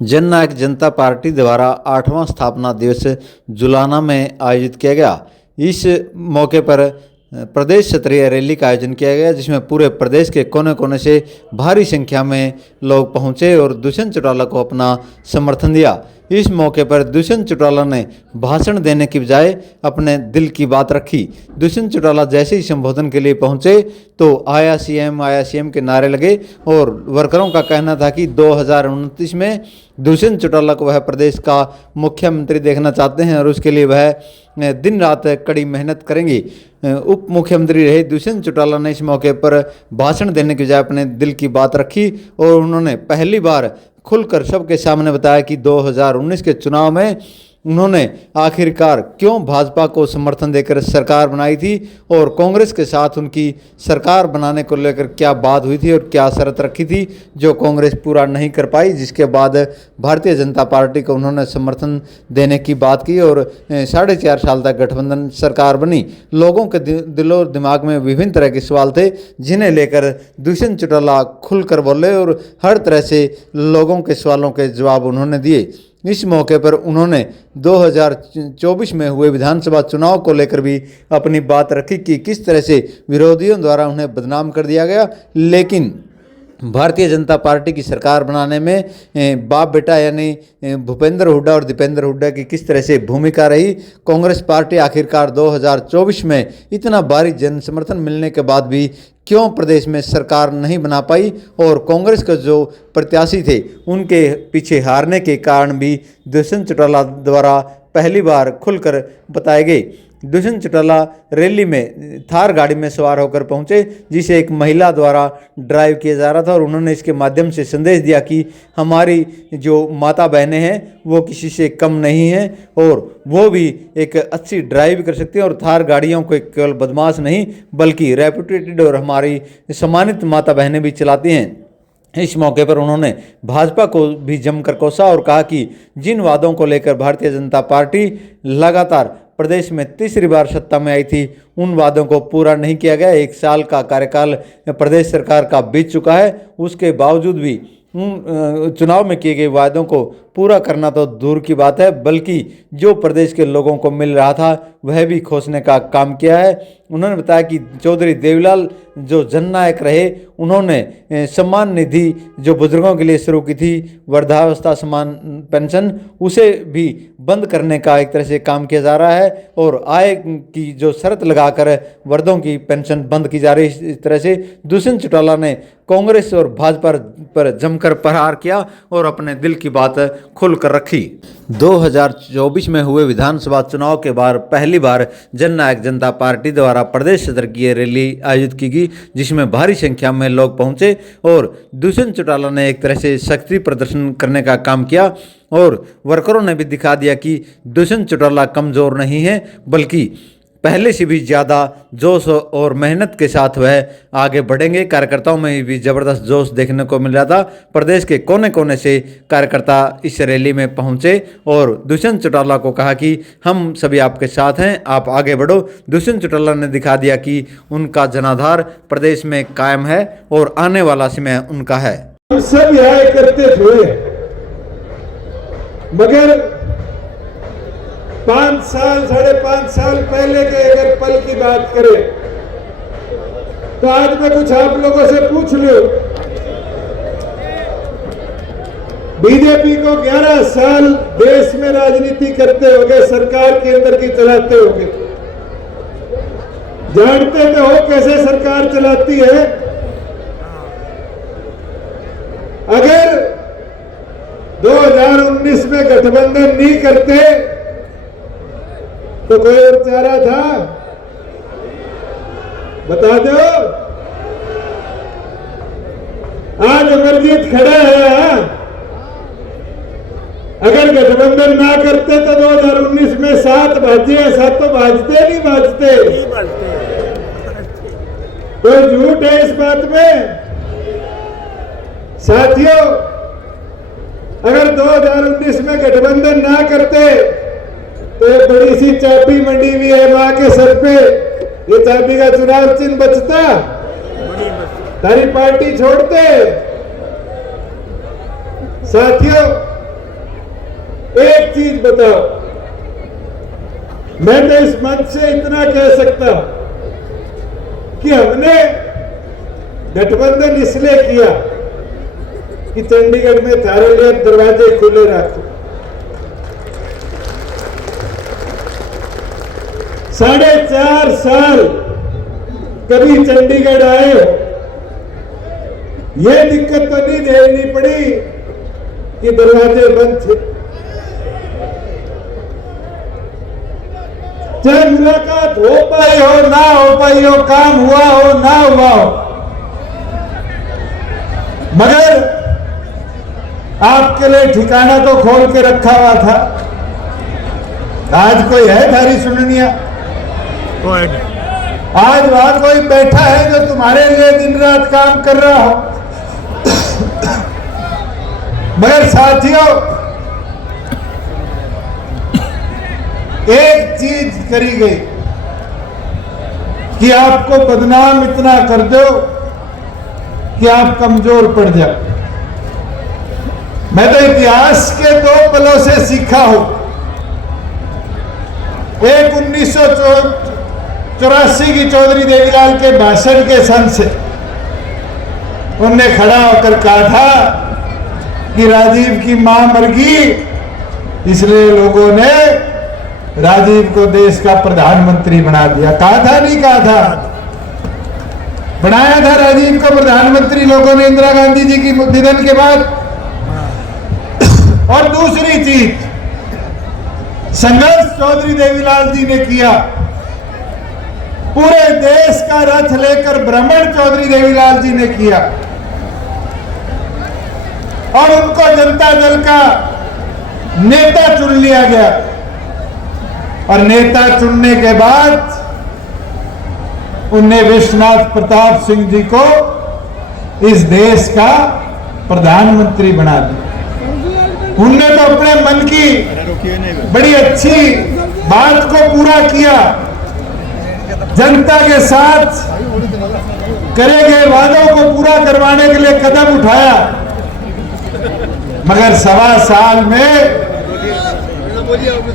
जननायक जनता party द्वारा 8वां स्थापना दिवस जुलाना में आयोजित किया गया। इस मौके पर प्रदेश स्तरीय रैली का आयोजन किया गया, जिसमें पूरे प्रदेश के कोने कोने से भारी संख्या में लोग पहुंचे और दुष्यंत चौटाला को अपना समर्थन दिया। इस मौके पर दुष्यंत चौटाला ने भाषण देने की बजाय अपने दिल की बात रखी। दुष्यंत चौटाला जैसे ही संबोधन के लिए पहुंचे तो आया सीएम के नारे लगे और वर्करों का कहना था कि 2029 में दुष्यंत चौटाला को वह प्रदेश का मुख्यमंत्री देखना चाहते हैं और उसके लिए वह दिन रात कड़ी मेहनत करेंगे। उप मुख्यमंत्री रहे दुष्यंत चौटाला ने इस मौके पर भाषण देने के बजाय अपने दिल की बात रखी और उन्होंने पहली बार खुलकर सबके सामने बताया कि 2019 के चुनाव में उन्होंने आखिरकार क्यों भाजपा को समर्थन देकर सरकार बनाई थी और कांग्रेस के साथ उनकी सरकार बनाने को लेकर क्या बात हुई थी और क्या शर्त रखी थी जो कांग्रेस पूरा नहीं कर पाई, जिसके बाद भारतीय जनता पार्टी को उन्होंने समर्थन देने की बात की और 4.5 साल तक गठबंधन सरकार बनी। लोगों के दिलो दिमाग में विभिन्न तरह के सवाल थे, जिन्हें लेकर दुष्यंत चौटाला खुलकर बोले और हर तरह से लोगों के सवालों के जवाब उन्होंने दिए। इस मौके पर उन्होंने 2024 में हुए विधानसभा चुनाव को लेकर भी अपनी बात रखी कि किस तरह से विरोधियों द्वारा उन्हें बदनाम कर दिया गया, लेकिन भारतीय जनता पार्टी की सरकार बनाने में बाप बेटा यानी भूपेंद्र हुड्डा और दीपेंद्र हुड्डा की किस तरह से भूमिका रही। कांग्रेस पार्टी आखिरकार 2024 में इतना भारी जन समर्थन मिलने के बाद भी क्यों प्रदेश में सरकार नहीं बना पाई और कांग्रेस के जो प्रत्याशी थे उनके पीछे हारने के कारण भी दुष्यंत चौटाला द्वारा पहली बार खुलकर बताए गए। दुष्यंत चौटाला रैली में थार गाड़ी में सवार होकर पहुंचे, जिसे एक महिला द्वारा ड्राइव किया जा रहा था और उन्होंने इसके माध्यम से संदेश दिया कि हमारी जो माता बहनें हैं वो किसी से कम नहीं हैं और वो भी एक अच्छी ड्राइव कर सकती हैं और थार गाड़ियों को केवल बदमाश नहीं बल्कि रेपुटेटेड और हमारी सम्मानित माता बहनें भी चलाती हैं। इस मौके पर उन्होंने भाजपा को भी जमकर कोसा और कहा कि जिन वादों को लेकर भारतीय जनता पार्टी लगातार प्रदेश में तीसरी बार सत्ता में आई थी, उन वादों को पूरा नहीं किया गया। 1 साल का कार्यकाल प्रदेश सरकार का बीत चुका है, उसके बावजूद भी चुनाव में किए गए वादों को पूरा करना तो दूर की बात है, बल्कि जो प्रदेश के लोगों को मिल रहा था वह भी खोसने का काम किया है। उन्होंने बताया कि चौधरी देवीलाल जो जननायक रहे, उन्होंने सम्मान निधि जो बुजुर्गों के लिए शुरू की थी, वृद्धावस्था सम्मान पेंशन, उसे भी बंद करने का एक तरह से काम किया जा रहा है और आय की जो शर्त लगाकर वृद्धों की पेंशन बंद की जा रही है। इस तरह से दुष्यंत चौटाला ने कांग्रेस और भाजपा पर जमकर प्रहार किया और अपने दिल की बात खुलकर रखी। 2024 में हुए विधानसभा चुनाव के बाद पहली बार जननायक जनता पार्टी द्वारा प्रदेश स्तर की रैली आयोजित की गई, जिसमें भारी संख्या में लोग पहुंचे और दुष्यंत चौटाला ने एक तरह से शक्ति प्रदर्शन करने का काम किया और वर्करों ने भी दिखा दिया कि दुष्यंत चौटाला कमजोर नहीं है, बल्कि पहले से भी ज़्यादा जोश और मेहनत के साथ वह आगे बढ़ेंगे। कार्यकर्ताओं में भी ज़बरदस्त जोश देखने को मिल रहा था। प्रदेश के कोने कोने से कार्यकर्ता इस रैली में पहुंचे और दुष्यंत चौटाला को कहा कि हम सभी आपके साथ हैं, आप आगे बढ़ो। दुष्यंत चौटाला ने दिखा दिया कि उनका जनाधार प्रदेश में कायम है और आने वाला समय उनका है। सब यहाँ एकत्रित हुए, मगर 5 साल 5.5 साल पहले के अगर पल की बात करें तो आज मैं कुछ आप लोगों से पूछ लूं। बीजेपी को 11 साल देश में राजनीति करते होंगे, सरकार के अंदर की चलाते होंगे, जानते तो हो कैसे सरकार चलाती है। अगर 2019 में गठबंधन नहीं करते तो कोई और चारा था? बता दो। आज अमरजीत खड़ा है, अगर गठबंधन ना करते तो 2019 में 7 भाजे, 7 तो भाजते नहीं भाजते। कोई झूठ है इस बात में? साथियों, अगर 2019 में गठबंधन ना करते तो एक बड़ी सी चाबी मंडी हुई है मां के सर पे, ये चाबी का चुनाव चिन्ह बचता, तारी पार्टी छोड़ते। साथियों, एक चीज बताओ, मैं तो इस मंच से इतना कह सकता कि हमने गठबंधन इसलिए किया कि चंडीगढ़ में थारे लिए दरवाजे खुले रखो। 4.5 साल कभी चंडीगढ़ आए हो, ये दिक्कत तो नहीं झेलनी पड़ी कि दरवाजे बंद थे। चाहे मुलाकात हो पाई हो ना हो पाई हो, काम हुआ हो ना हुआ हो, मगर आपके लिए ठिकाना तो खोल के रखा हुआ था। आज कोई है थारी सुननिया? आज वहां कोई बैठा है जो तुम्हारे लिए दिन रात काम कर रहा हो? मगर साथियों, एक चीज करी गई कि आपको बदनाम इतना कर दो कि आप कमजोर पड़ जाओ। मैं तो इतिहास के 2 पलों से सीखा हूं। एक 1984 की चौधरी देवीलाल के भाषण के सन से उनने खड़ा होकर कहा था कि राजीव की मां मर गई, इसलिए लोगों ने राजीव को देश का प्रधानमंत्री बना दिया। कहा था नहीं कहा था? बनाया था राजीव को प्रधानमंत्री लोगों ने इंदिरा गांधी जी की निधन के बाद। और दूसरी चीज, संघर्ष चौधरी देवीलाल जी ने किया। पूरे देश का रथ लेकर भ्रमण चौधरी देवीलाल जी ने किया और उनको जनता दल का नेता चुन लिया गया। और नेता चुनने के बाद उनने विश्वनाथ प्रताप सिंह जी को इस देश का प्रधानमंत्री बना दिया। उनने तो अपने मन की बड़ी अच्छी बात को पूरा किया, जनता के साथ करे गए वादों को पूरा करवाने के लिए कदम उठाया। मगर 1.25 साल में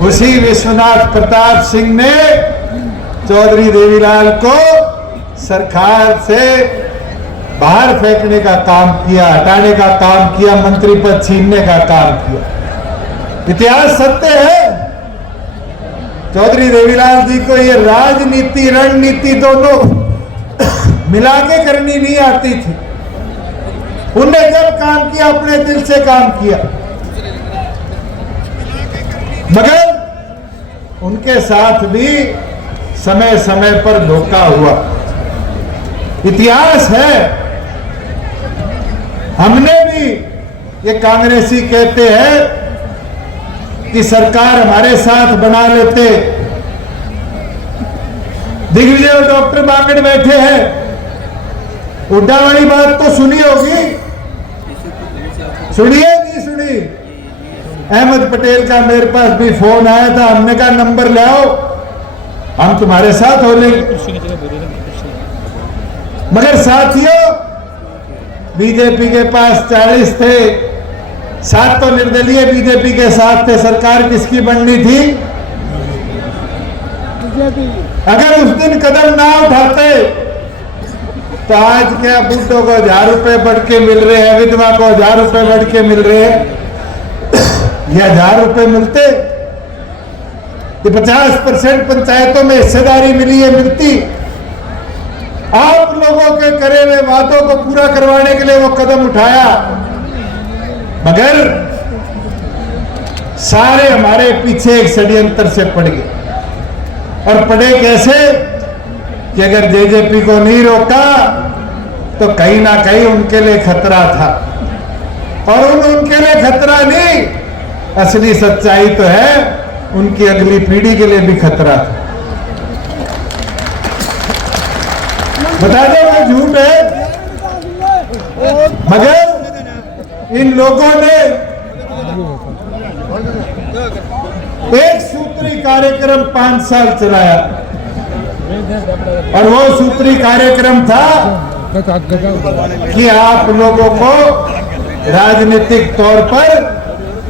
उसी विश्वनाथ प्रताप सिंह ने चौधरी देवीलाल को सरकार से बाहर फेंकने का काम किया, हटाने का काम किया, मंत्री पद छीनने का काम किया। इतिहास सत्य है। चौधरी देवीलाल जी को ये राजनीति रणनीति दोनों मिला के करनी नहीं आती थी। उनने जब काम किया अपने दिल से काम किया, मगर उनके साथ भी समय समय पर धोखा हुआ। इतिहास है। हमने भी, ये कांग्रेसी कहते हैं कि सरकार हमारे साथ बना लेते। दिग्विजय और डॉक्टर बांगड़ बैठे हैं, हुड्डा वाली बात तो सुनी होगी, सुनिए नहीं सुनी? अहमद पटेल का मेरे पास भी फोन आया था, हमने कहा नंबर ले आओ, हम तुम्हारे साथ हो लेंगे। मगर साथियों, बीजेपी के पास 40 थे, 7 तो निर्दलीय बीजेपी के साथ थे। सरकार किसकी बननी थी? अगर उस दिन कदम ना उठाते तो आज क्या बूढ़ों को 1000 रुपए बढ़ के मिल रहे हैं, विधवा को 1000 रुपए बढ़ के मिल रहे हैं, ये 1000 रुपए मिलते? ये 50% पंचायतों में हिस्सेदारी मिली है, मिलती? आप लोगों के करे हुए वादों को पूरा करवाने के लिए वो कदम उठाया, मगर सारे हमारे पीछे एक षड्यंत्र से पड़ गए। और पड़े कैसे कि अगर जेजेपी को नहीं रोका तो कहीं ना कहीं उनके लिए खतरा था। और उनके लिए खतरा नहीं, असली सच्चाई तो है उनकी अगली पीढ़ी के लिए भी खतरा था। बता दो वो झूठ है, मगर इन लोगों ने एक सूत्री कार्यक्रम 5 साल चलाया। और वो सूत्री कार्यक्रम था कि आप लोगों को राजनीतिक तौर पर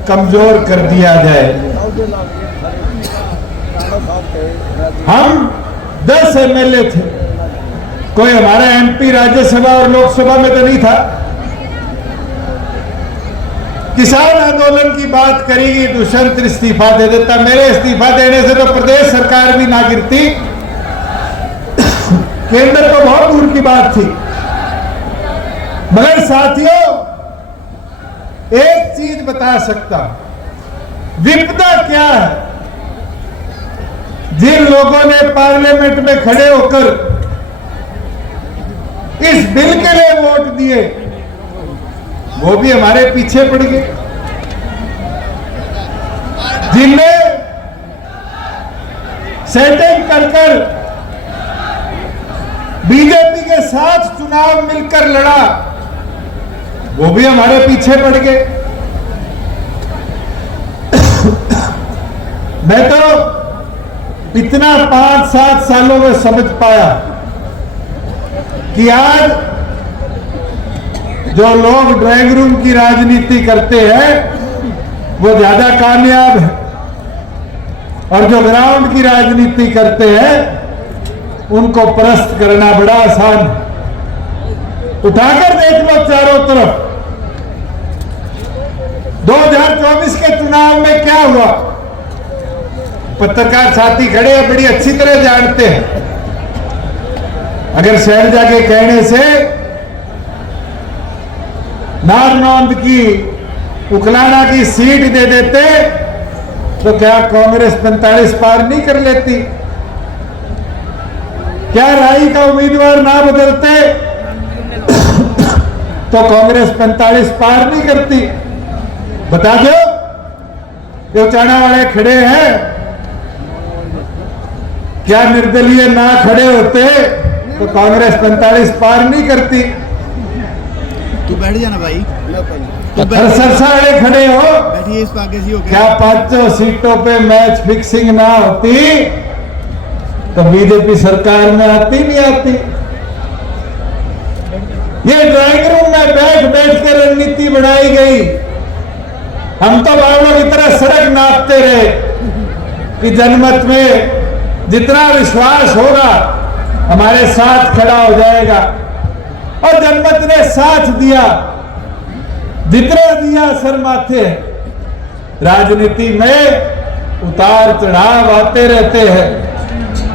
कमजोर कर दिया जाए। हम 10 एमएलए थे, कोई हमारा एमपी राज्यसभा और लोकसभा में तो नहीं था। किसान आंदोलन की बात करेगी, दुष्यंत इस्तीफा दे देता। मेरे इस्तीफा देने से तो प्रदेश सरकार भी ना गिरती, केंद्र तो बहुत दूर की बात थी। मगर साथियों, एक चीज बता सकता हूं, विपदा क्या है। जिन लोगों ने पार्लियामेंट में खड़े होकर इस बिल के लिए वोट दिए, वो भी हमारे पीछे पड़ गए। जिनने सेटिंग कर बीजेपी के साथ चुनाव मिलकर लड़ा, वो भी हमारे पीछे पड़ गए। मैं तो इतना 5-7 सालों में समझ पाया कि आज जो लोग ड्राइंग रूम की राजनीति करते हैं वो ज्यादा कामयाब है, और जो ग्राउंड की राजनीति करते हैं उनको परस्त करना बड़ा आसान है। उठाकर देख लो चारों तरफ, 2024 के चुनाव में क्या हुआ। पत्रकार साथी खड़े हैं, बड़ी अच्छी तरह जानते हैं। अगर शैलजा के कहने से नारनौंद की उकलाना की सीट दे देते तो क्या कांग्रेस 45 पार नहीं कर लेती? क्या राई का उम्मीदवार ना बदलते तो कांग्रेस 45 पार नहीं करती? बता दो। जो चाणा वाले खड़े हैं, क्या निर्दलीय ना खड़े होते तो कांग्रेस 45 पार नहीं करती? तू बैठ जाना भाई, सरसा वाले खड़े हो, बैठिए, इस आगे से हो क्या 5 सीटों पे मैच फिक्सिंग ना होती तो बीजेपी सरकार में आती नहीं आती? ये ड्राइंग रूम में बैठ बैठ कर रणनीति बनाई गई। हम तो बावड़ों की तरह सड़क नापते रहे कि जनमत में जितना विश्वास होगा हमारे साथ खड़ा हो जाएगा, और जनमत ने साथ दिया, जितना दिया सर माथे। राजनीति में उतार चढ़ाव आते रहते हैं।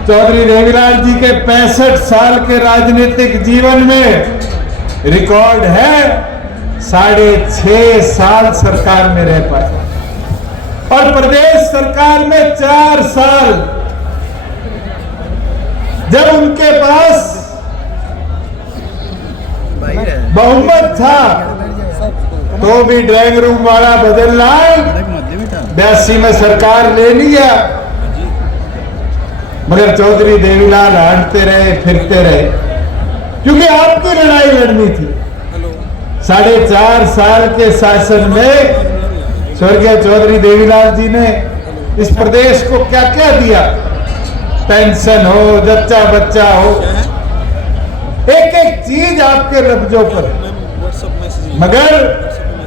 चौधरी देवीलाल जी के 65 साल के राजनीतिक जीवन में रिकॉर्ड है 6.5 साल सरकार में रह पाए, और प्रदेश सरकार में 4 साल। जब उनके पास बहुमत था तो भी ड्राइंग रूम वाला बदललाल 82 में सरकार ले लिया, मगर चौधरी देवीलाल हांटते रहे, फिरते रहे, क्योंकि आपकी लड़ाई लड़नी थी। 4.5 साल के शासन में स्वर्गीय चौधरी देवीलाल जी ने इस प्रदेश को क्या क्या दिया। पेंशन हो, जच्चा बच्चा हो, एक एक चीज आपके लफ्जों पर। मगर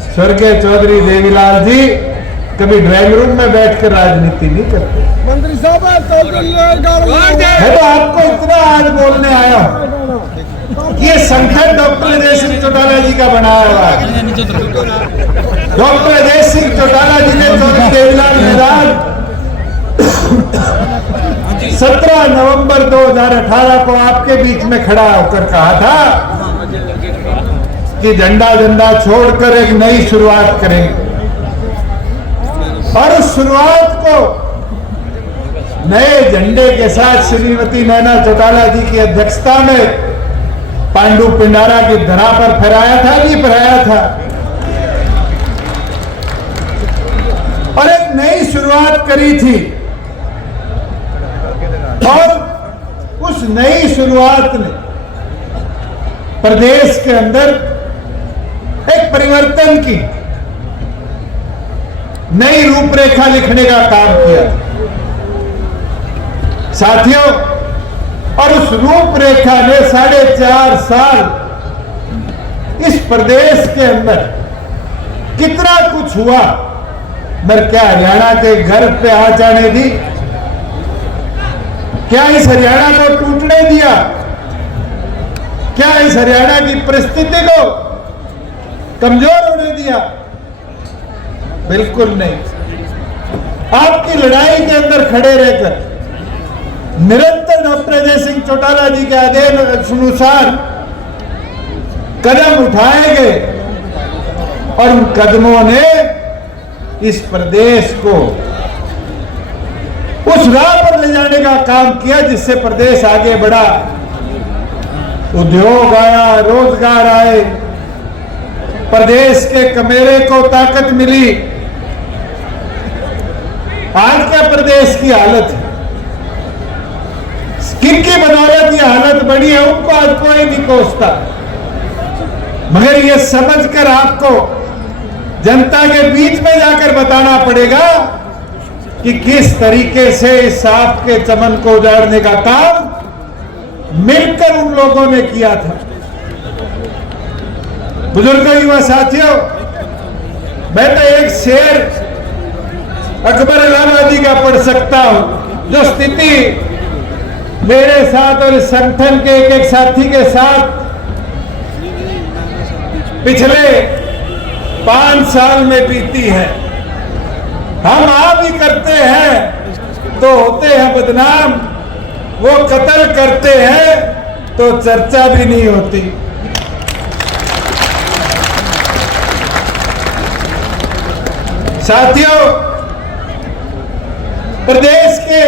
स्वर्गीय चौधरी देवीलाल जी कभी ड्राइंग रूम में बैठकर राजनीति नहीं करते। मंत्री साहब मैं तो आपको इतना आज बोलने आया हूं, ये संगठन डॉक्टर अजय सिंह चौटाला जी का बनाया हुआ है। डॉक्टर अजय सिंह चौटाला जी ने चौधरी देवीलाल मैदान 17 नवंबर 2018 को आपके बीच में खड़ा होकर कहा था कि झंडा झंडा छोड़कर एक नई शुरुआत करेंगे, और उस शुरुआत को नए झंडे के साथ श्रीमती नैना चौटाला जी की अध्यक्षता में पांडु पिंडारा की धरा पर फहराया था, नहीं फहराया था, और एक नई शुरुआत करी थी। और उस नई शुरुआत ने प्रदेश के अंदर एक परिवर्तन की नई रूपरेखा लिखने का काम किया साथियों। और उस रूपरेखा ने 4.5 साल इस प्रदेश के अंदर कितना कुछ हुआ मगर क्या हरियाणा के गर्व पे हाथ जाने दी? क्या इस हरियाणा को टूटने दिया? क्या इस हरियाणा की परिस्थिति को कमजोर होने दिया? बिल्कुल नहीं। आपकी लड़ाई के अंदर खड़े रहकर निरंतर डॉक्टर अजय सिंह चौटाला जी के आदेश अनुसार कदम उठाए गए और उन कदमों ने इस प्रदेश को उस राह पर ले जाने का काम किया जिससे प्रदेश आगे बढ़ा, उद्योग आया, रोजगार आए, प्रदेश के कमेरे को ताकत मिली। आज क्या प्रदेश की हालत है, किनकी बदौलत ये हालत बनी है, उनको आज कोई नहीं कोसता। मगर ये समझकर आपको जनता के बीच में जाकर बताना पड़ेगा कि किस तरीके से इस सांप के चमन को उजाड़ने का काम मिलकर उन लोगों ने किया था। बुजुर्गों, युवा साथियों, मैं तो एक शेर अकबर इलाहाबादी का पढ़ सकता हूं, जो स्थिति मेरे साथ और इस संगठन के एक एक साथी के साथ पिछले 5 साल में बीती है। हम आ भी करते हैं तो होते हैं बदनाम, वो कत्ल करते हैं तो चर्चा भी नहीं होती। साथियों, प्रदेश के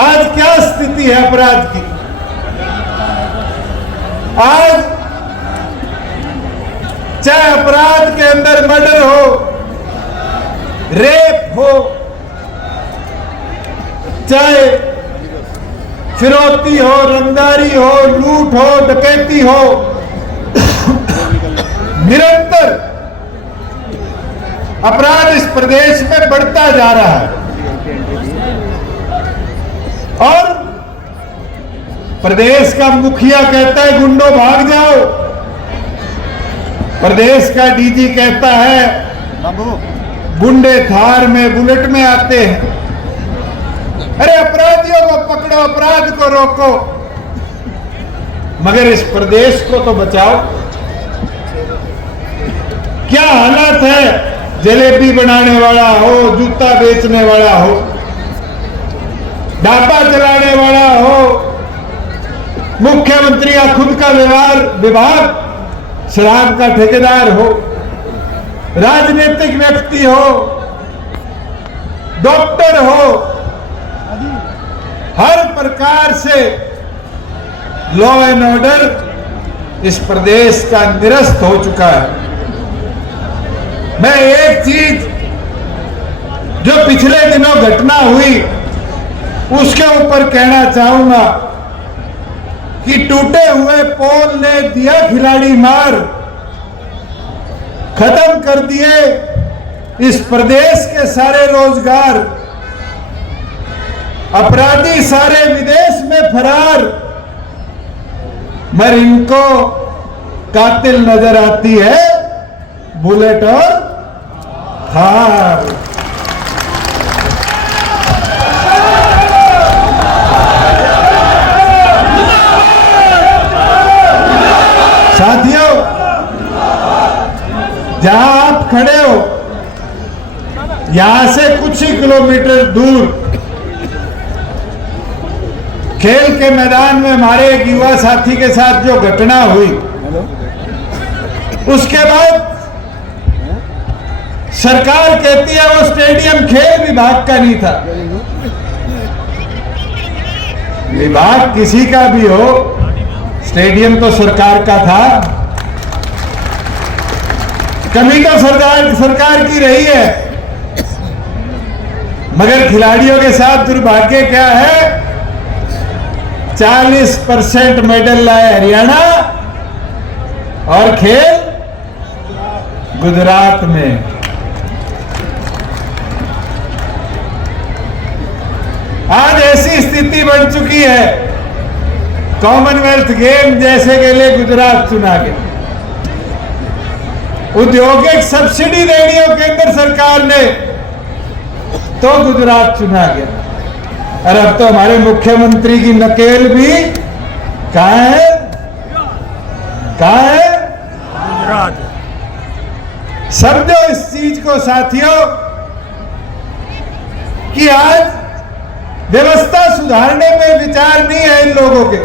आज क्या स्थिति है अपराध की? आज चाहे अपराध के अंदर मर्डर हो, रेप हो, चाहे फिरौती हो, रंगदारी हो, लूट हो, डकैती हो, निरंतर अपराध इस प्रदेश में बढ़ता जा रहा है। और प्रदेश का मुखिया कहता है गुंडों भाग जाओ, प्रदेश का डीजी कहता है गुंडे थार में, बुलेट में आते हैं। अरे अपराधियों को पकड़ो, अपराध को रोको, मगर इस प्रदेश को तो बचाओ। क्या हालत है, जलेबी बनाने वाला हो, जूता बेचने वाला हो, ढाबा चलाने वाला हो, मुख्यमंत्री या खुद का विभाग शराब का ठेकेदार हो, राजनीतिक व्यक्ति हो, डॉक्टर हो, हर प्रकार से लॉ एंड ऑर्डर इस प्रदेश का निरस्त हो चुका है। मैं एक चीज जो पिछले दिनों घटना हुई उसके ऊपर कहना चाहूंगा कि टूटे हुए पोल ने दिया खिलाड़ी मार, खत्म कर दिए इस प्रदेश के सारे रोजगार, अपराधी सारे विदेश में फरार, मगर इनको कातिल नजर आती है बुलेट और थार। साथियों, जहां आप खड़े हो, यहां से कुछ ही किलोमीटर दूर खेल के मैदान में हमारे एक युवा साथी के साथ जो घटना हुई, उसके बाद सरकार कहती है वो स्टेडियम खेल विभाग का नहीं था। विभाग किसी का भी हो, स्टेडियम तो सरकार का था। कमी तो सरकार की रही है, मगर खिलाड़ियों के साथ दुर्भाग्य क्या है, 40% मेडल लाए हरियाणा और खेल गुजरात में। आज ऐसी स्थिति बन चुकी है, कॉमनवेल्थ गेम जैसे के लिए गुजरात चुना गया। औद्योगिक सब्सिडी रेडियो केंद्र सरकार ने तो गुजरात चुना गया। और अब तो हमारे मुख्यमंत्री की नकेल भी कहाँ है? कहाँ है? गुजरात। समझो इस चीज को साथियों कि आज व्यवस्था सुधारने में विचार नहीं है इन लोगों के।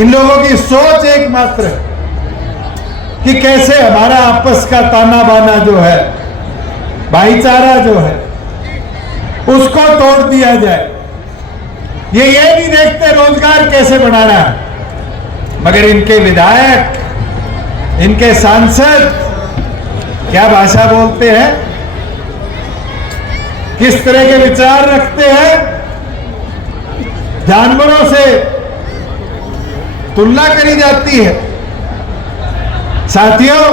इन लोगों की सोच एकमात्र है कि कैसे हमारा आपस का ताना बाना जो है, भाईचारा जो है, उसको तोड़ दिया जाए। ये नहीं देखते रोजगार कैसे बनाना है। मगर इनके विधायक, इनके सांसद क्या भाषा बोलते हैं, किस तरह के विचार रखते हैं, जानवरों से तुलना करी जाती है। साथियों,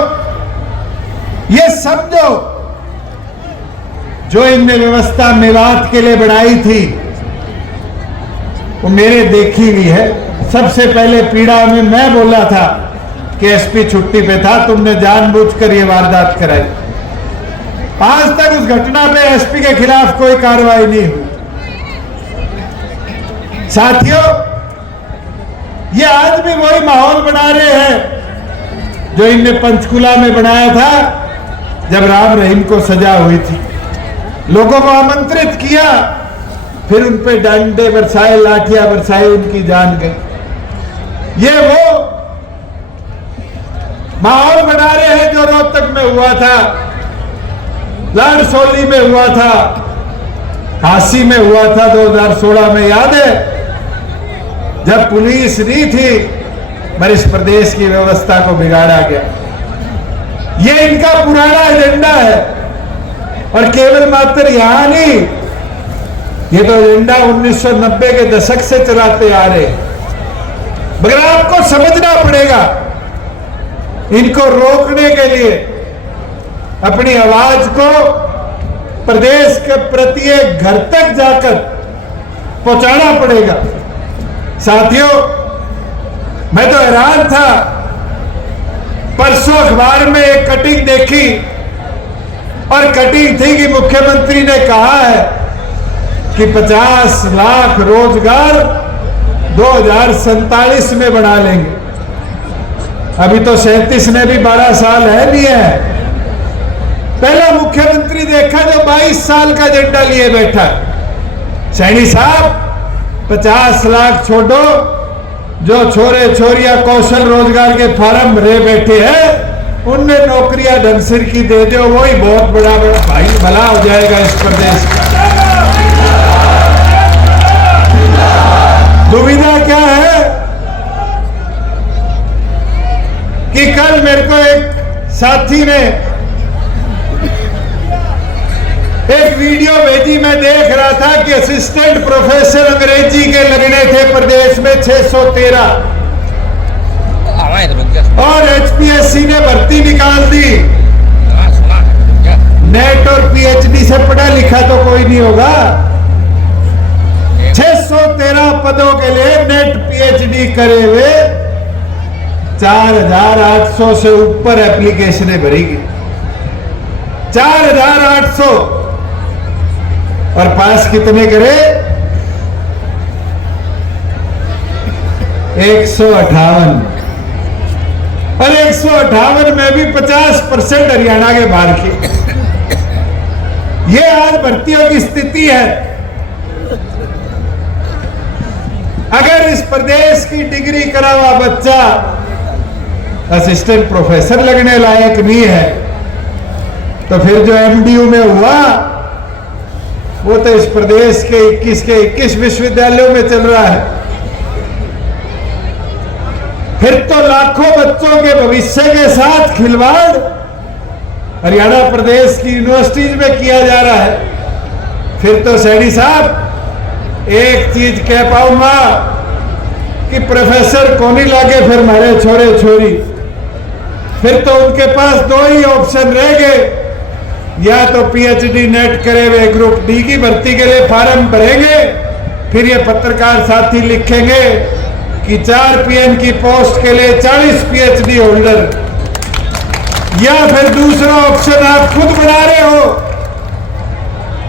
ये समझो जो इनने व्यवस्था मेवात के लिए बनाई थी वो मेरे देखी हुई है। सबसे पहले पीड़ा में मैं बोला था कि एसपी छुट्टी पे था, तुमने जानबूझकर ये वारदात कराई। आज तक उस घटना पे एसपी के खिलाफ कोई कार्रवाई नहीं हुई। साथियों, ये आज भी वही माहौल बना रहे हैं जो इनने पंचकुला में बनाया था जब राम रहीम को सजा हुई थी। लोगों को आमंत्रित किया, फिर उन पे डंडे बरसाए, लाठियां बरसाई, उनकी जान गई। ये वो माहौल बना रहे हैं जो रोहतक में हुआ था, लारसोली में हुआ था, काशी में हुआ था 2016 में। याद है जब पुलिस नहीं थी पर इस प्रदेश की व्यवस्था को बिगाड़ा गया। ये इनका पुराना एजेंडा है और केवल मात्र यहां नहीं, ये तो एजेंडा 1990 के दशक से चलाते आ रहे। मगर आपको समझना पड़ेगा, इनको रोकने के लिए अपनी आवाज को प्रदेश के प्रत्येक घर तक जाकर पहुंचाना पड़ेगा। साथियों, मैं तो हैरान था, परसों अखबार में एक कटिंग देखी और कटिंग थी कि मुख्यमंत्री ने कहा है कि 50 लाख रोजगार 2047 में बना लेंगे। अभी तो 37 में भी 12 साल है नहीं है। पहला मुख्यमंत्री देखा जो 22 साल का एजेंडा लिए बैठा है। सैनी साहब, 50 लाख छोड़ो, जो छोरे छोरियां कौशल रोजगार के फार्म भरे बैठे हैं उनमें नौकरियां ढंग की दे दो, वही बहुत बड़ा भाई भला हो जाएगा इस प्रदेश का। दुविधा क्या है कि कल मेरे को एक साथी ने एक वीडियो भेजी, मैं देख रहा था कि असिस्टेंट प्रोफेसर अंग्रेजी के लगने थे प्रदेश में 613 और एचपीएससी ने भर्ती निकाल दी। नेट और पीएचडी से पढ़ा लिखा तो कोई नहीं होगा। 613 पदों के लिए नेट पीएचडी करे हुए 4800 से ऊपर एप्लीकेशनें भरी गई। 4800 और पास कितने करे? 158 और 158 में भी 50% हरियाणा के बाहर की। ये आज भर्तियों की स्थिति है। अगर इस प्रदेश की डिग्री करा हुआ बच्चा असिस्टेंट प्रोफेसर लगने लायक नहीं है तो फिर जो एमडीयू में हुआ वो तो इस प्रदेश के 21 विश्वविद्यालयों में चल रहा है। फिर तो लाखों बच्चों के भविष्य के साथ खिलवाड़ हरियाणा प्रदेश की यूनिवर्सिटीज में किया जा रहा है। फिर तो सैनी साहब एक चीज कह पाऊंगा कि प्रोफेसर को नहीं लागे फिर हमारे छोरे छोरी। फिर तो उनके पास दो ही ऑप्शन रह गए, या तो पीएचडी नेट करे हुए ग्रुप डी की भर्ती के लिए फार्म भरेंगे, फिर ये पत्रकार साथी लिखेंगे कि 4 पीएन की पोस्ट के लिए 40 पीएचडी होल्डर, या फिर दूसरा ऑप्शन आप खुद बना रहे हो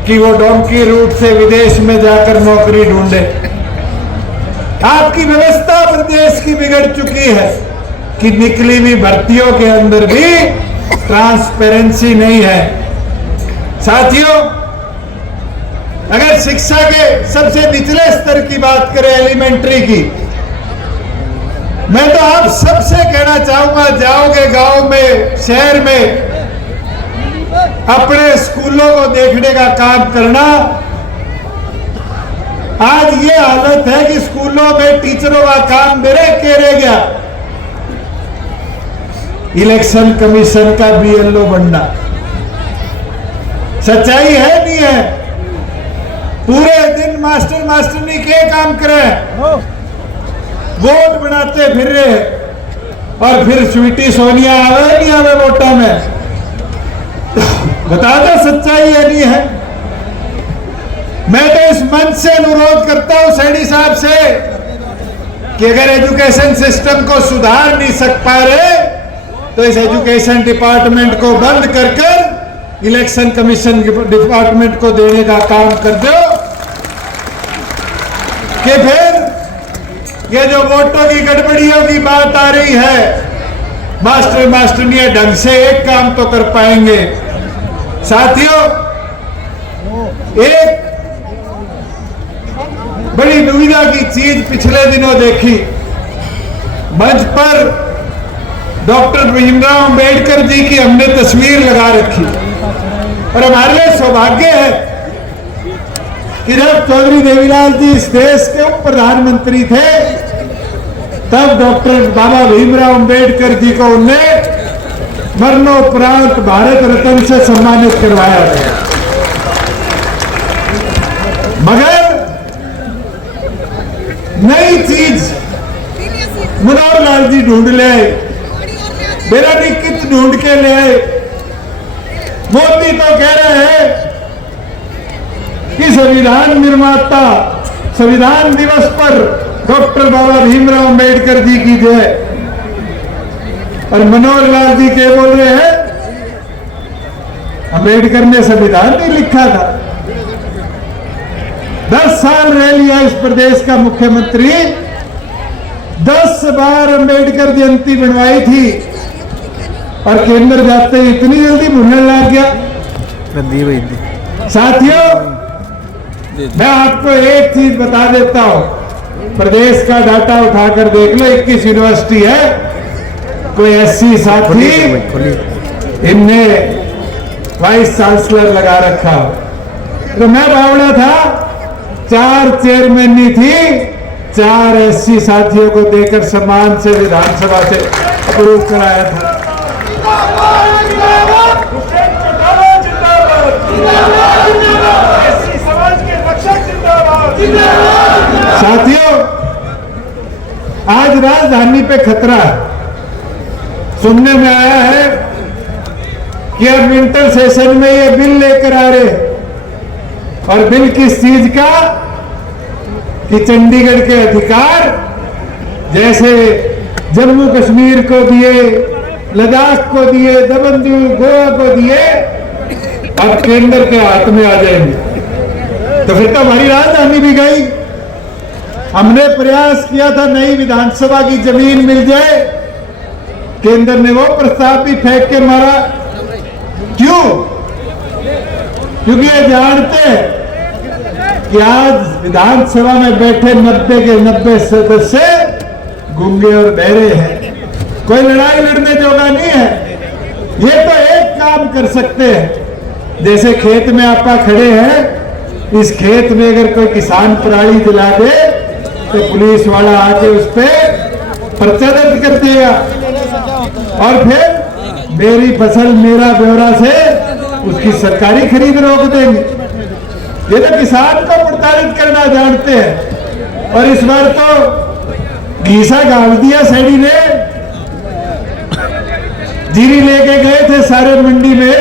कि कि वो डोंकी रूट से विदेश में जाकर नौकरी ढूंढे। आपकी व्यवस्था प्रदेश की बिगड़ चुकी है कि निकली हुई भर्तियों के अंदर भी ट्रांसपेरेंसी नहीं है। साथियों, अगर शिक्षा के सबसे निचले स्तर की बात करें, एलिमेंट्री की, मैं तो आप सबसे कहना चाहूंगा, जाओगे गांव में, शहर में, अपने स्कूलों को देखने का काम करना। आज ये हालत है कि स्कूलों में टीचरों का काम मेरे के रह गया, इलेक्शन कमीशन का बीएलओ बनना। सच्चाई है नहीं है? पूरे दिन मास्टर मास्टरनी के काम करे, वोट बनाते फिर रहे, और फिर स्वीटी सोनिया आवे नहीं आवे वोटा में। बता दो सच्चाई है नहीं है? मैं तो इस मंच से अनुरोध करता हूं सैनी साहब से कि अगर एजुकेशन सिस्टम को सुधार नहीं सक पा रहे तो इस एजुकेशन डिपार्टमेंट को बंद कर इलेक्शन कमीशन डिपार्टमेंट को देने का काम कर दो, कि फिर ये जो वोटों की गड़बड़ियों की बात आ रही है, मास्टर मास्टरनियां ढंग से एक काम तो कर पाएंगे। साथियों, एक बड़ी दुविधा की चीज पिछले दिनों देखी, मंच पर डॉक्टर भीमराव अंबेडकर जी की हमने तस्वीर लगा रखी, और हमारे लिए सौभाग्य है कि जब चौधरी देवीलाल जी इस देश के उप प्रधानमंत्री थे, तब डॉक्टर बाबा भीमराव अंबेडकर जी को उन्हें मरणोपरांत भारत रत्न से सम्मानित करवाया गया। मगर नई चीज मनोहर लाल जी ढूंढ ले आए, मेरा निकित ढूंढ के ले आए। मोदी तो कह रहे हैं कि संविधान निर्माता संविधान दिवस पर डॉक्टर बाबा भीमराव अंबेडकर जी की जय, और मनोहर लाल जी के बोल रहे हैं अंबेडकर ने संविधान नहीं लिखा था। 10 साल रह लिया इस प्रदेश का मुख्यमंत्री, 10 बार अंबेडकर जयंती बनवाई थी, और केंद्र जाते ही इतनी जल्दी भूलने लग गया। साथियों, मैं आपको एक चीज बता देता हूं, प्रदेश का डाटा उठाकर देख लो, 21 यूनिवर्सिटी है, कोई 80 साथी इनने वाइस चांसलर लगा रखा। तो मैं बावड़ा था, 4 चेयरमैन थी, 4 80 साथियों को देकर सम्मान से विधानसभा से अप्रूव कराया था। साथियों, आज राजधानी पे खतरा है। सुनने में आया है कि अब विंटर सेशन में ये बिल लेकर आ रहे, और बिल किस चीज का? कि चंडीगढ़ के अधिकार जैसे जम्मू कश्मीर को दिए, लद्दाख को दिए, दमन दीव, गोवा को दिए, अब केंद्र के हाथ में आ जाएंगे। तो फिर तो हमारी राजधानी भी गई। हमने प्रयास किया था नई विधानसभा की जमीन मिल जाए, केंद्र ने वो प्रस्ताव भी फेंक के मारा। क्यों? क्योंकि ये जानते हैं कि आज विधानसभा में बैठे 90 के 90 सदस्य गूंगे और बहरे हैं, कोई लड़ाई लड़ने जोगा नहीं है। ये तो एक काम कर सकते हैं, जैसे खेत में आपा खड़े हैं, इस खेत में अगर कोई किसान पराली जला दे तो पुलिस वाला आके उस पर पर्चा दर्ज कर देगा, और फिर मेरी फसल मेरा ब्यौरा से उसकी सरकारी खरीद रोक देंगे। ये तो किसान को प्रताड़ित करना जानते हैं। और इस बार तो घीसा गाल दिया सैनी ने। जीरी लेके गए थे सारे मंडी में।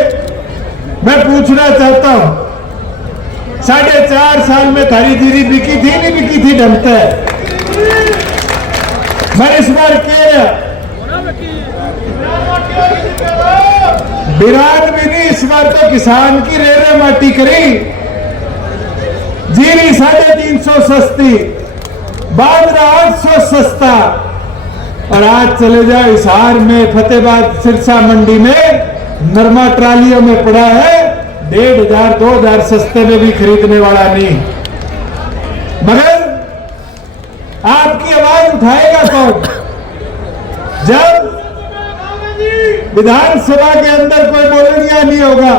मैं पूछना चाहता हूं, 4.5 साल में थारी जीरी बिकी थी नहीं बिकी थी? ढंगता है। मैं इस बार कह रहा बिरान भी नहीं, इस बार तो किसान की रेरे माटी करी, जीरी 350 सस्ती, बाजरा 800 सस्ता। और आज चले जाओ हिसार में, फतेहाबाद सिरसा मंडी में नरमा ट्रालियों में पड़ा है, 1500 2000 सस्ते में भी खरीदने वाला नहीं। मगर आपकी आवाज उठाएगा कौन? जब विधानसभा के अंदर कोई बोलनिया नहीं होगा।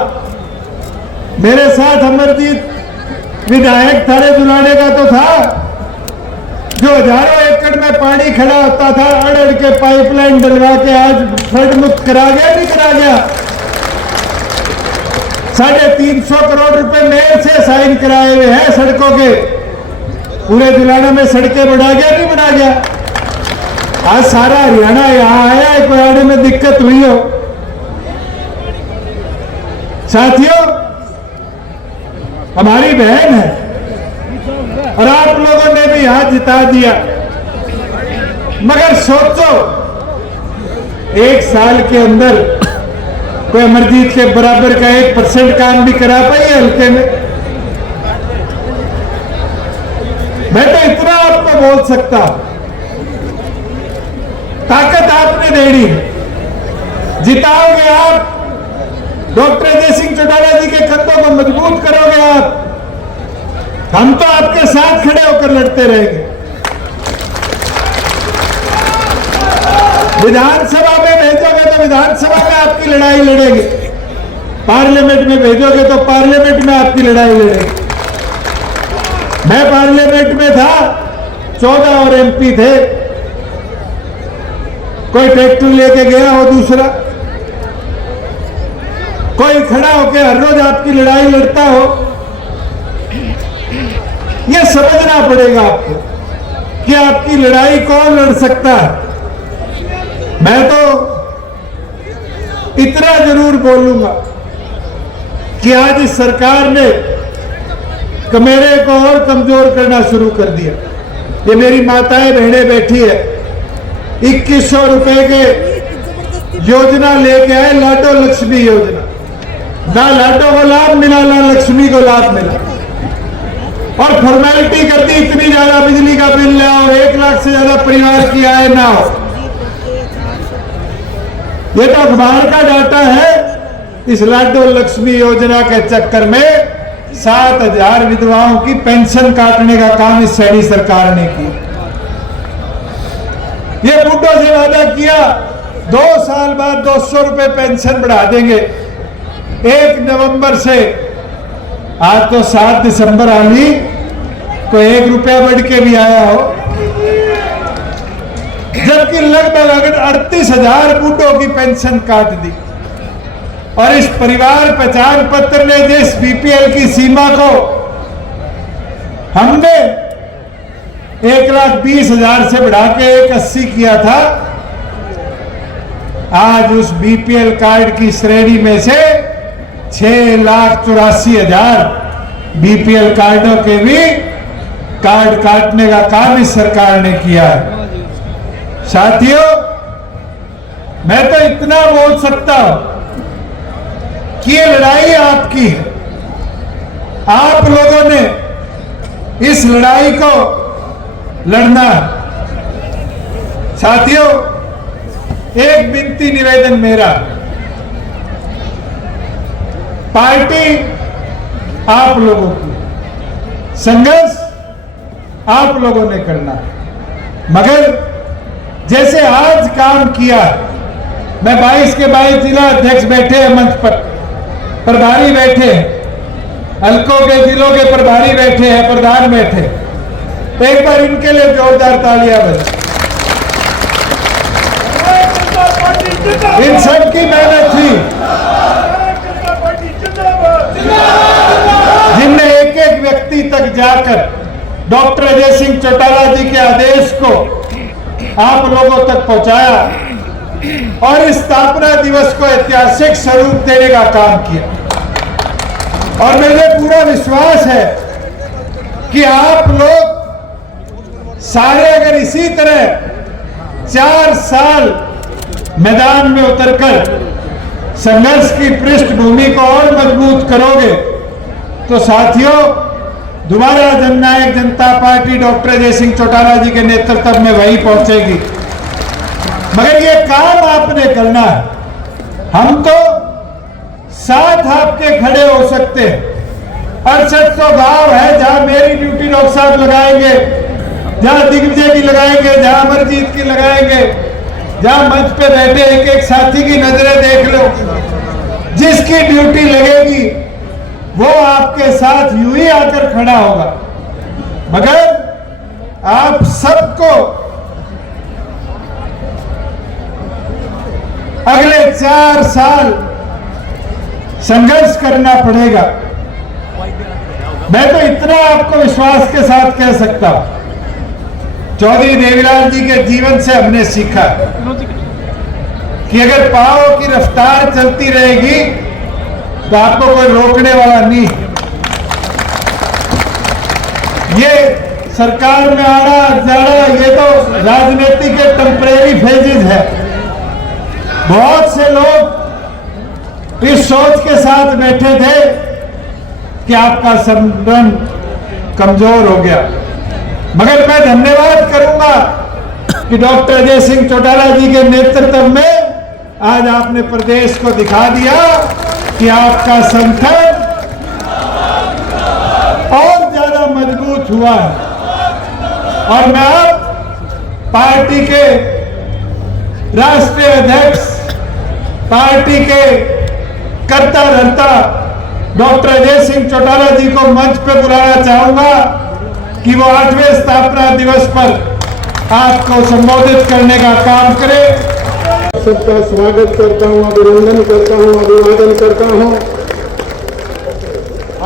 मेरे साथ अमरजीत विधायक थारे दुलाने का तो था, जो हजारों एकड़ में पानी खड़ा होता था, अड़ अड़ के पाइपलाइन डलवा के आज फ्लड मुक्त करा गया, नहीं करा गया? 350 करोड़ रुपए मेयर से साइन कराए हुए हैं सड़कों के। पूरे दुलाना में सड़कें बढ़ा गया, नहीं बढ़ा गया? आज सारा हरियाणा यहां आया है, कोई आने में दिक्कत हुई हो? साथियों, हमारी बहन है और आप लोगों ने भी हाथ जिता दिया। मगर सोचो, 1 साल के अंदर कोई अमरजीत के बराबर का 1% काम भी करा पाई है हल्के में? मैं तो इतना आपको बोल सकता हूं, ताकत आपने देनी है, जिताओगे आप, डॉक्टर अजय सिंह चौटाला जी के कंधों को मजबूत करोगे आप, हम तो आपके साथ खड़े होकर लड़ते रहेंगे। विधानसभा में भेजोगे तो विधानसभा में आपकी लड़ाई लड़ेंगे, पार्लियामेंट में भेजोगे तो पार्लियामेंट में आपकी लड़ाई लड़ेंगे। मैं पार्लियामेंट में था, 14 और एमपी थे, कोई ट्रैक्टर लेके गया हो दूसरा, कोई खड़ा होकर हर रोज आपकी लड़ाई लड़ता हो। यह समझना पड़ेगा आपको कि आपकी लड़ाई कौन लड़ सकता है। मैं तो इतना जरूर बोलूंगा कि आज इस सरकार ने कमेरे को और कमजोर करना शुरू कर दिया। ये मेरी माताएं बहनें बैठी है, 2100 रुपए के योजना लेके आए, लाडो लक्ष्मी योजना। ना लाडो को लाभ मिला, ना लक्ष्मी को लाभ मिला, और फॉर्मेलिटी कर दी, इतनी ज्यादा बिजली का बिल ले आओ, 1 लाख से ज्यादा परिवार की आय ना हो। ये तो अखबार का डाटा है। इस लाडो लक्ष्मी योजना के चक्कर में 7000 विधवाओं की पेंशन काटने का काम इस सैनी सरकार ने किया। ये बुड्ढों से वादा किया 2 साल बाद 200 रुपए पेंशन बढ़ा देंगे 1 नवंबर से। आज तो 7 दिसंबर आनी, कोई 1 रुपया बढ़ के भी आया हो, जबकि लगभग 38,000 बूढ़ों की पेंशन काट दी। और इस परिवार पहचान पत्र ने जिस बीपीएल की सीमा को हमने 1,20,000 से बढ़ा के 1,80,000 किया था, आज उस बीपीएल कार्ड की श्रेणी में से 6,84,000 बीपीएल कार्डों के भी कार्ड काटने का काम इस सरकार ने किया है। साथियों, मैं तो इतना बोल सकता हूं कि ये लड़ाई आपकी है। आप लोगों ने इस लड़ाई को लड़ना है। साथियों, एक विनती निवेदन मेरा, पार्टी आप लोगों की, संघर्ष आप लोगों ने करना है। मगर जैसे आज काम किया, मैं 22 के 22 जिला अध्यक्ष बैठे हैं मंच पर, प्रभारी बैठे हैं, हल्कों के जिलों के प्रभारी बैठे हैं, प्रधान बैठे। एक बार इनके लिए जोरदार तालियां बजाएं। इन सब की मेहनत थी, जिनने एक एक व्यक्ति तक जाकर डॉक्टर अजय सिंह चौटाला जी के आदेश को आप लोगों तक पहुंचाया और इस स्थापना दिवस को ऐतिहासिक स्वरूप देने का काम किया। और मुझे पूरा विश्वास है कि आप लोग सारे अगर इसी तरह 4 साल मैदान में उतरकर संघर्ष की पृष्ठभूमि को और मजबूत करोगे तो साथियों, दोबारा जननायक जनता पार्टी डॉक्टर अजय सिंह चौटाला जी के नेतृत्व में वहीं पहुंचेगी। मगर ये काम आपने करना है। हम तो साथ आपके खड़े हो सकते हैं। 6800 गांव है जहां मेरी ड्यूटी डॉक्टर साहब लगाएंगे, जहां दिग्विजय की लगाएंगे, जहां अमरजीत की लगाएंगे, जहां मंच पे बैठे एक एक साथी की नजरें देख लो। जिसकी ड्यूटी लगेगी वो आपके साथ यूं ही आकर खड़ा होगा। मगर आप सबको अगले 4 साल संघर्ष करना पड़ेगा। मैं तो इतना आपको विश्वास के साथ कह सकता हूं, चौधरी देवीलाल जी के जीवन से हमने सीखा कि अगर पांव की रफ्तार चलती रहेगी तो आपको कोई रोकने वाला नहीं। ये सरकार में आना जाना ये तो राजनीति के टेम्परेरी फेजेज है। बहुत से लोग इस सोच के साथ बैठे थे कि आपका संगठन कमजोर हो गया। मगर मैं धन्यवाद करूंगा कि डॉक्टर अजय सिंह चौटाला जी के नेतृत्व में आज आपने प्रदेश को दिखा दिया कि आपका संगठन और ज्यादा मजबूत हुआ है। और मैं अब पार्टी के राष्ट्रीय अध्यक्ष, पार्टी के कर्ता धर्ता डॉक्टर अजय सिंह चौटाला जी को मंच पर बुलाना चाहूंगा कि वो 8वें स्थापना दिवस पर आपको संबोधित करने का काम करें। सबका स्वागत करता हूं, अभिनंदन करता हूं, अभिवादन करता हूं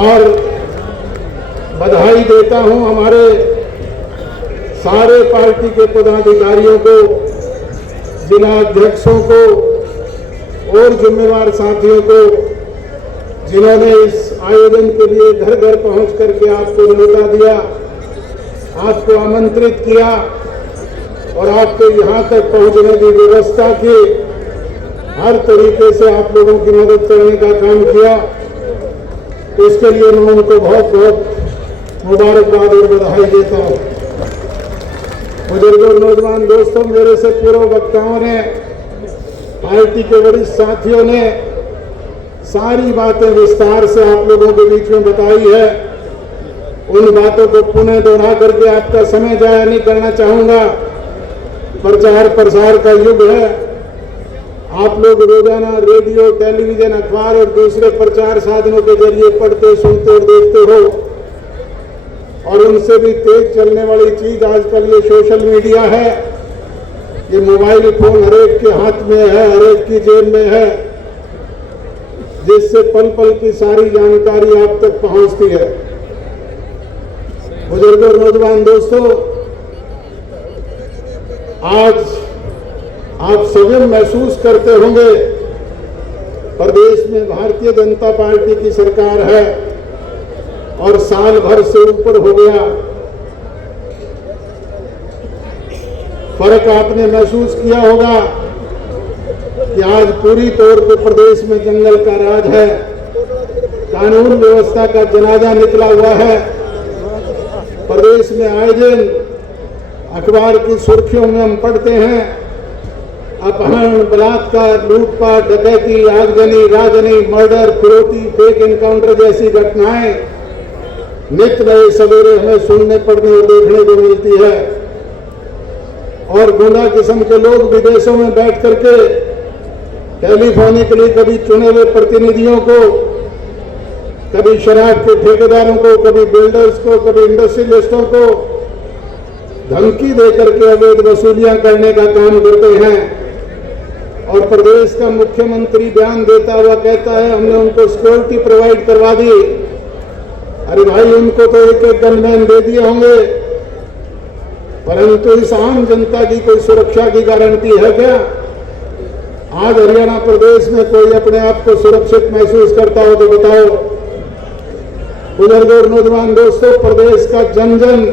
और बधाई देता हूं हमारे सारे पार्टी के पदाधिकारियों को, जिला अध्यक्षों को और जिम्मेवार साथियों को, जिन्होंने इस आयोजन के लिए घर घर पहुंच करके आपको न्योता दिया, आपको आमंत्रित किया और आपके यहाँ तक पहुंचने की व्यवस्था की, हर तरीके से आप लोगों की मदद करने का काम किया। तो इसके लिए मैं उनको बहुत बहुत मुबारकबाद और बधाई देता हूँ। बुजुर्गों, नौजवान दोस्तों, मेरे से पूर्व वक्ताओं ने, पार्टी के वरिष्ठ साथियों ने सारी बातें विस्तार से आप लोगों के बीच में बताई है। उन बातों को पुनः दोहरा करके आपका समय जाया नहीं करना चाहूंगा। प्रचार प्रसार का युग है। आप लोग रोजाना रेडियो, टेलीविजन, अखबार और दूसरे प्रचार साधनों के जरिए पढ़ते, सुनते और देखते हो। और उनसे भी तेज चलने वाली चीज आजकल ये सोशल मीडिया है। ये मोबाइल फोन हरेक के हाथ में है, हरेक की जेब में है, जिससे पल पल की सारी जानकारी आप तक पहुंचती है। बुजुर्गों, नौजवान दोस्तों, आज आप स्वयं महसूस करते होंगे प्रदेश में भारतीय जनता पार्टी की सरकार है और साल भर से ऊपर हो गया। फर्क आपने महसूस किया होगा कि आज पूरी तौर पर प्रदेश में जंगल का राज है, कानून व्यवस्था का जनाजा निकला हुआ है। प्रदेश में आए दिन अखबार की सुर्खियों में हम पढ़ते हैं अपहरण, बलात्कार, लूटपाट, डकैती, आगजनी, राजनी, मर्डर, फिरौती, फेक एनकाउंटर जैसी घटनाएं नित्य नए सवेरे हमें सुनने, पढ़ने और देखने को मिलती है। और गुंडा किस्म के लोग विदेशों में बैठ करके टेलीफोनिकली कभी चुने हुए प्रतिनिधियों को, कभी शराब के ठेकेदारों को, कभी बिल्डर्स को, कभी इंडस्ट्रियलिस्टों को धमकी देकर के अवैध वसूलियां करने का काम करते हैं। और प्रदेश का मुख्यमंत्री बयान देता हुआ कहता है हमने उनको सिक्योरिटी प्रोवाइड करवा दी। अरे भाई, उनको तो एक एक गनमैन दे दिए होंगे, परंतु इस आम जनता की कोई सुरक्षा की गारंटी है क्या? आज हरियाणा प्रदेश में कोई अपने आप को सुरक्षित महसूस करता हो तो बताओ। बुजुर्गों और नौजवान दोस्तों, प्रदेश का जन जन,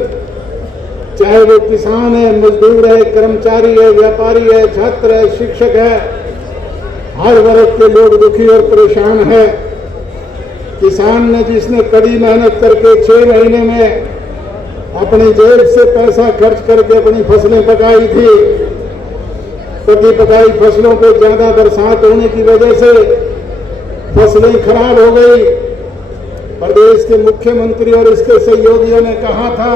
चाहे वो किसान है, मजदूर है, कर्मचारी है, व्यापारी है, छात्र है, शिक्षक है, हर वर्ग के लोग दुखी और परेशान है। किसान ने जिसने कड़ी मेहनत करके 6 महीने में अपनी जेब से पैसा खर्च करके अपनी फसलें पकाई थी, कटी पकाई फसलों को ज्यादा बरसात होने की वजह से फसलें खराब हो गई। प्रदेश के मुख्यमंत्री और इसके सहयोगियों ने कहा था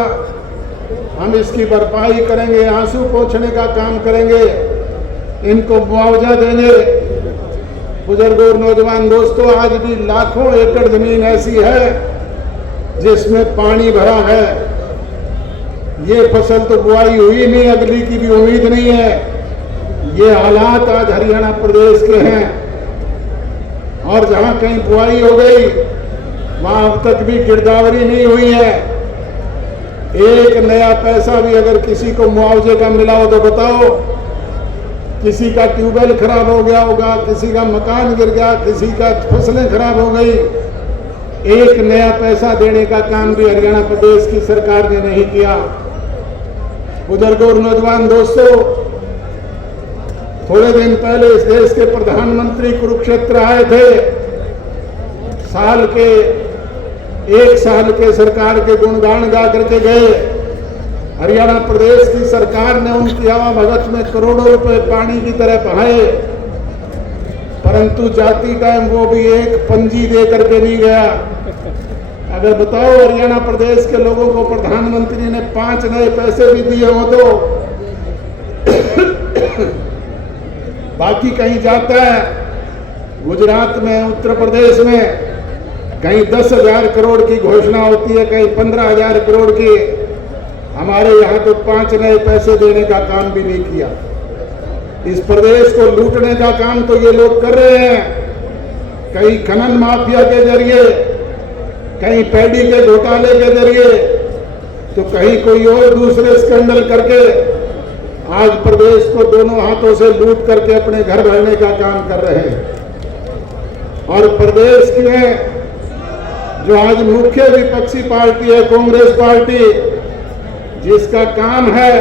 हम इसकी भरपाई करेंगे, आंसू पोंछने का काम करेंगे, इनको मुआवजा देंगे। बुजुर्गों और नौजवान दोस्तों, आज भी लाखों एकड़ जमीन ऐसी है जिसमें पानी भरा है। ये फसल तो बुआई हुई नहीं, अगली की भी उम्मीद नहीं है। ये हालात आज हरियाणा प्रदेश के हैं और जहां कहीं बुआई हो गई वहां अब तक भी गिरदावरी नहीं हुई है। एक नया पैसा भी अगर किसी को मुआवजे का मिला हो तो बताओ। किसी का ट्यूबवेल खराब हो गया होगा, किसी का मकान गिर गया, किसी का फसलें खराब हो गई, एक नया पैसा देने का काम भी हरियाणा प्रदेश की सरकार ने नहीं किया। बुजुर्गों और नौजवान दोस्तों, थोड़े दिन पहले इस देश के प्रधानमंत्री कुरुक्षेत्र आए थे। एक साल के सरकार के गुणगान गा करके गए। हरियाणा प्रदेश की सरकार ने उनकी आवाभगत में करोड़ों रुपए पानी की तरह बहाए, परंतु जाति कायम वो भी एक पंजी दे करके नहीं गया। अगर बताओ हरियाणा प्रदेश के लोगों को प्रधानमंत्री ने 5 नए पैसे भी दिए हो तो बाकी कहीं जाता है, गुजरात में, उत्तर प्रदेश में कहीं 10,000 करोड़ की घोषणा होती है, कहीं 15,000 करोड़ की। हमारे यहाँ तो 5 नए पैसे देने का काम भी नहीं किया। इस प्रदेश को लूटने का काम तो ये लोग कर रहे हैं, कहीं खनन माफिया के जरिए, कहीं पैडी के घोटाले के जरिए, तो कहीं कोई और दूसरे स्कैंडल करके आज प्रदेश को दोनों हाथों से लूट करके अपने घर भरने का काम कर रहे हैं। और प्रदेश में जो आज मुख्य विपक्षी पार्टी है कांग्रेस पार्टी, जिसका काम है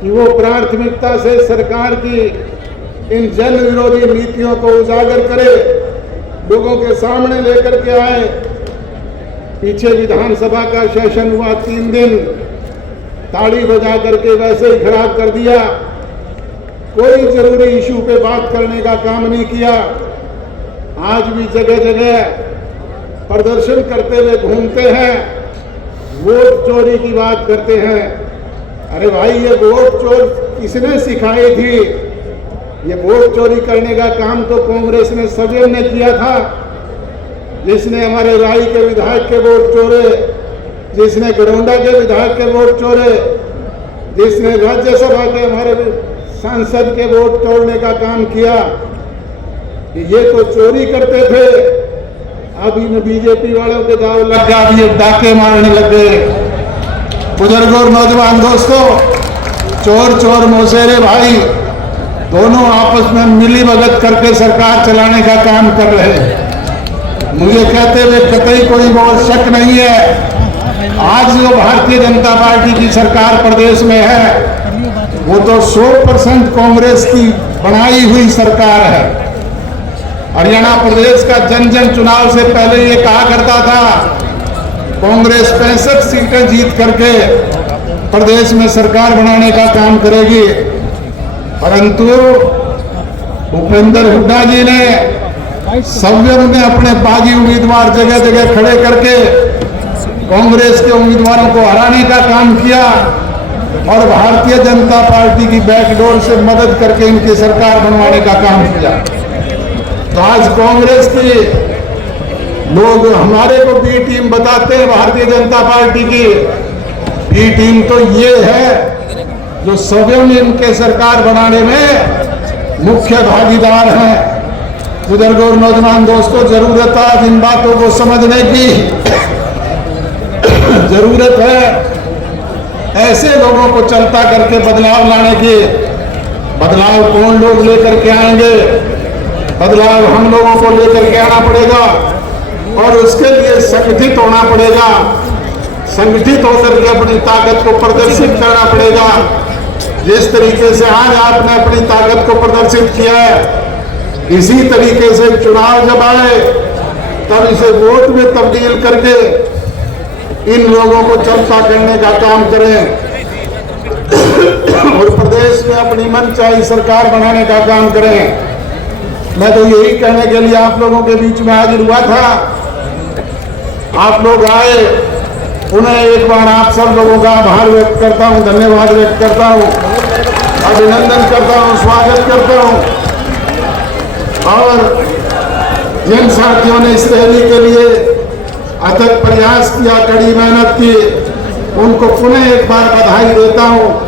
कि वो प्राथमिकता से सरकार की इन जन विरोधी नीतियों को उजागर करे, लोगों के सामने लेकर के आए। पीछे विधानसभा का सेशन हुआ 3 दिन, ताली बजा करके वैसे ही खराब कर दिया। कोई जरूरी इशू पे बात करने का काम नहीं किया। आज भी जगह जगह प्रदर्शन करते हुए घूमते हैं, वोट चोरी की बात करते हैं। अरे भाई, ये वोट चोर किसने सिखाई थी? ये वोट चोरी करने का काम तो कांग्रेस ने सदैव ने किया था, जिसने हमारे राई के विधायक के वोट चोरे, जिसने गडोंडा के विधायक के वोट चोरे, जिसने राज्यसभा के हमारे सांसद के वोट तोड़ने का काम किया। ये तो चोरी करते थे, अब इन बीजेपी वालों के दाव लग गया, अब ये डाके मारने लग गए। बुजुर्गों और नौजवान दोस्तों, चोर चोर मौसेरे भाई दोनों आपस में मिली भगत करके सरकार चलाने का काम कर रहे हैं। मुझे कहते हुए कतई कोई बहुत शक नहीं है, आज जो भारतीय जनता पार्टी की सरकार प्रदेश में है वो तो 100% कांग्रेस की बनाई हुई सरकार है। हरियाणा प्रदेश का जन जन चुनाव से पहले ये कहा करता था कांग्रेस 65 सीटें जीत करके प्रदेश में सरकार बनाने का काम करेगी, परंतु भूपेंद्र हुड्डा जी ने सव्यम ने अपने बागी उम्मीदवार जगह जगह खड़े करके कांग्रेस के उम्मीदवारों को हराने का काम किया और भारतीय जनता पार्टी की बैकडोर से मदद करके इनकी सरकार बनवाने का काम किया। तो आज कांग्रेस की लोग हमारे को बी टीम बताते हैं, भारतीय जनता पार्टी की बी टीम तो ये है जो सदैव इनके सरकार बनाने में मुख्य भागीदार हैं। बुजुर्गों और नौजवान दोस्तों, जरूरत है इन बातों को समझने की, जरूरत है ऐसे लोगों को चलता करके बदलाव लाने की। बदलाव कौन लोग लेकर के आएंगे? बदलाव हम लोगों को लेकर के आना पड़ेगा और उसके लिए संगठित होना पड़ेगा। संगठित होकर के अपनी ताकत को प्रदर्शित करना पड़ेगा। जिस तरीके से आज आपने अपनी ताकत को प्रदर्शित किया है, इसी तरीके से चुनाव जब आए तब इसे वोट में तब्दील करके इन लोगों को जनता करने का काम करें और प्रदेश में अपनी मनचाही सरकार बनाने का काम करें। मैं तो यही कहने के लिए आप लोगों के बीच में हाजिर हुआ था। आप लोग आए, उन्हें एक बार आप सब लोगों का आभार व्यक्त करता हूं, धन्यवाद व्यक्त करता हूं, अभिनंदन करता हूं, स्वागत करता हूं। और जिन साथियों ने इस रैली के लिए अथक प्रयास किया, कड़ी मेहनत की, उनको पुनः एक बार बधाई देता हूं।